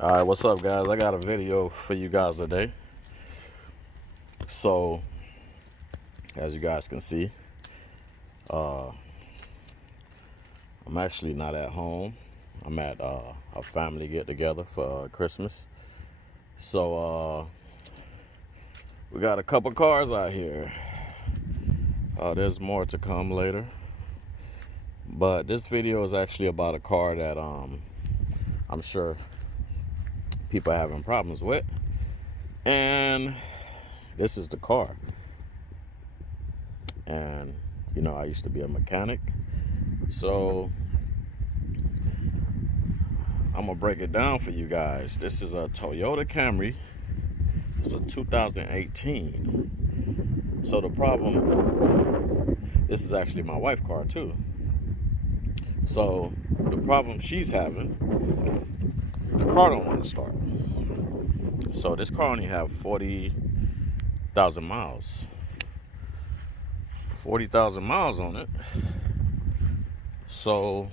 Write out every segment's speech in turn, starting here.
All right, what's up, guys? I got a video for you guys today. So, as you guys can see, I'm actually not at home. I'm at a family get-together for Christmas. So, we got a couple cars out here. There's more to come later. But this video is actually about a car that I'm sure people are having problems with. And this is the car. And, you know, I used to be a mechanic. So I'm going to break it down for you guys. This is a Toyota Camry. It's a 2018. So the problem, this is actually my wife's car too. So the problem she's having, the car don't want to start. So this car only have 40,000 miles. 40,000 miles on it. So,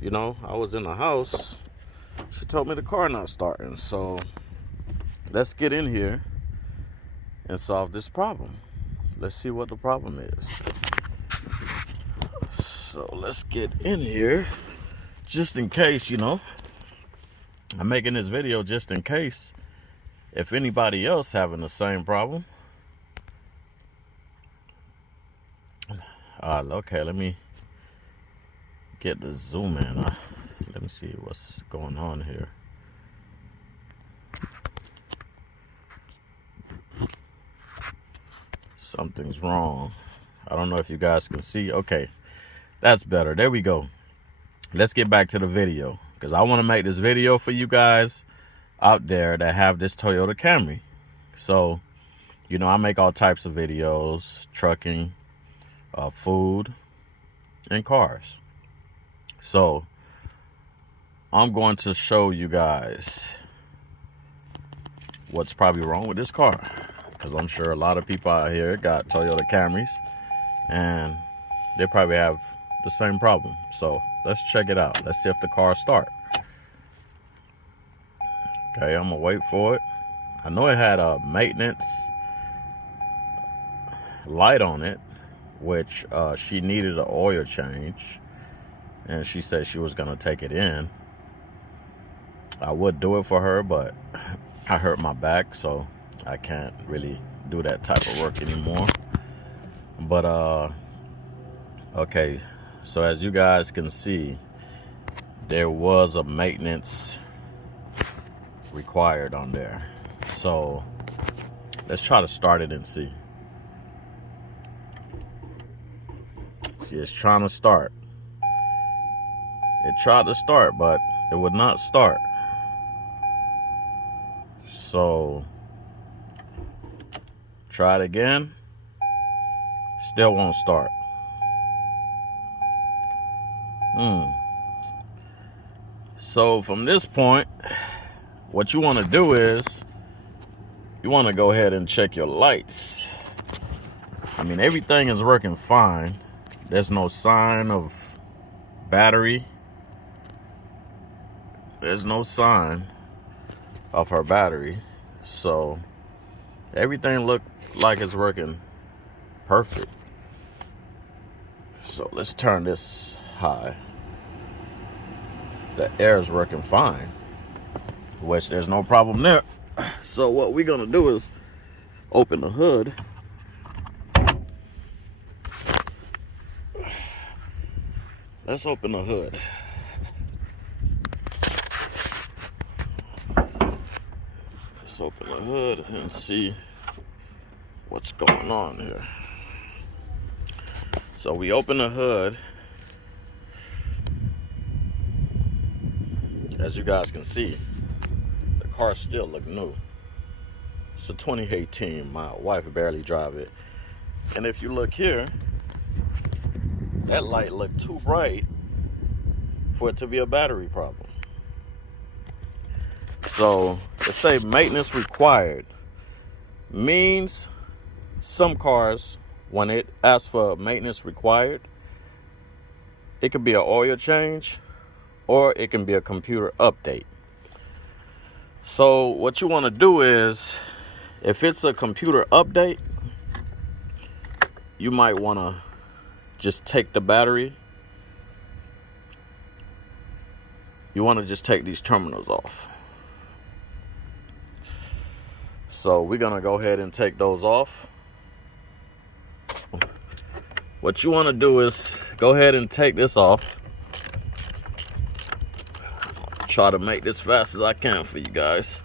you know, I was in the house. She told me the car not starting. So let's get in here and solve this problem. Let's see what the problem is. So let's get in here just in case, you know. I'm making this video just in case if anybody else having the same problem. Okay, let me get the zoom in. Let me see what's going on here. Something's wrong. I don't know if you guys can see. Okay, that's better. There we go. Let's get back to the video, because I want to make this video for you guys out there that have this Toyota Camry. So, you know, I make all types of videos, trucking, food, and cars. So I'm going to show you guys what's probably wrong with this car, because I'm sure a lot of people out here got Toyota Camrys and they probably have the same problem. So let's check it out. Let's see if the car start. Okay, I'm gonna wait for it. I know it had a maintenance light on it, which she needed an oil change, and she said she was gonna take it in. I would do it for her, but I hurt my back, so I can't really do that type of work anymore. But okay, so as you guys can see, there was a maintenance required on there. So let's try to start it and see. See, it's trying to start. It tried to start, but it would not start. So try it again. Still won't start. So from this point, what you want to do is you want to go ahead and check your lights. I mean, everything is working fine. There's no sign of battery. There's no sign of her battery. So everything looked like it's working perfect. So let's turn this high. The air is working fine, which there's no problem there. So what we're gonna do is open the hood. Let's open the hood. Let's open the hood and see what's going on here. So we open the hood. As you guys can see, the car still look new. It's a 2018. My wife barely drive it. And if you look here, that light looked too bright for it to be a battery problem. So to say maintenance required means some cars, when it asks for maintenance required, it could be an oil change or it can be a computer update. So what you want to do is, if it's a computer update, you might want to just take the battery. You want to just take these terminals off. So we're going to go ahead and take those off. What you want to do is go ahead and take this off. Try to make this fast as I can for you guys.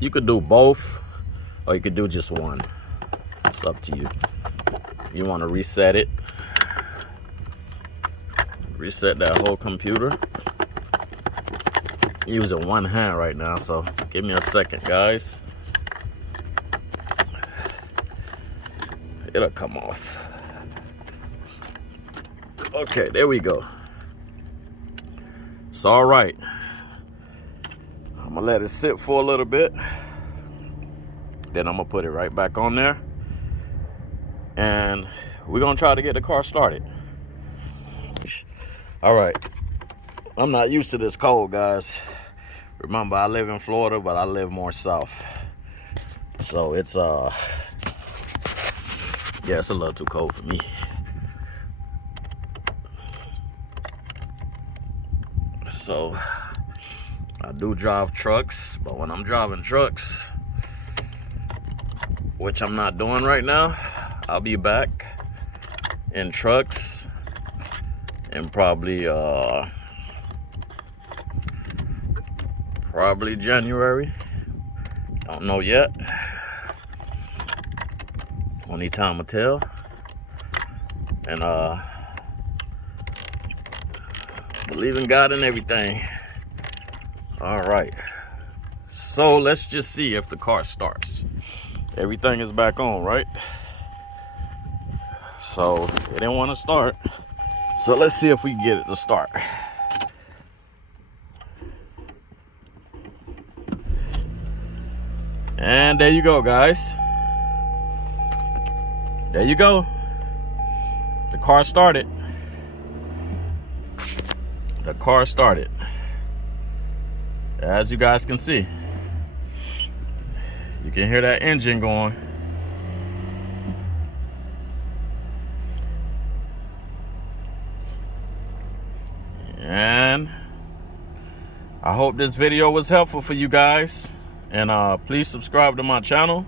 You could do both, or you could do just one. It's up to you. You want to reset it. Reset that whole computer. Using one hand right now, so give me a second, guys. It'll come off. Okay, there we go. It's all right. I'm gonna let it sit for a little bit. Then I'm gonna put it right back on there. And we're gonna try to get the car started. All right. I'm not used to this cold, guys. Remember, I live in Florida, but I live more south. So it's yeah, it's a little too cold for me. So I do drive trucks, but when I'm driving trucks, which I'm not doing right now, I'll be back in trucks in probably January. Don't know yet. Only time will tell. And believe in God and everything. All right. So let's just see if the car starts. Everything is back on, right? So it didn't want to start. So let's see if we can get it to start. And there you go, guys. There you go. The car started. The car started. As you guys can see, you can hear that engine going. And I hope this video was helpful for you guys. And please subscribe to my channel.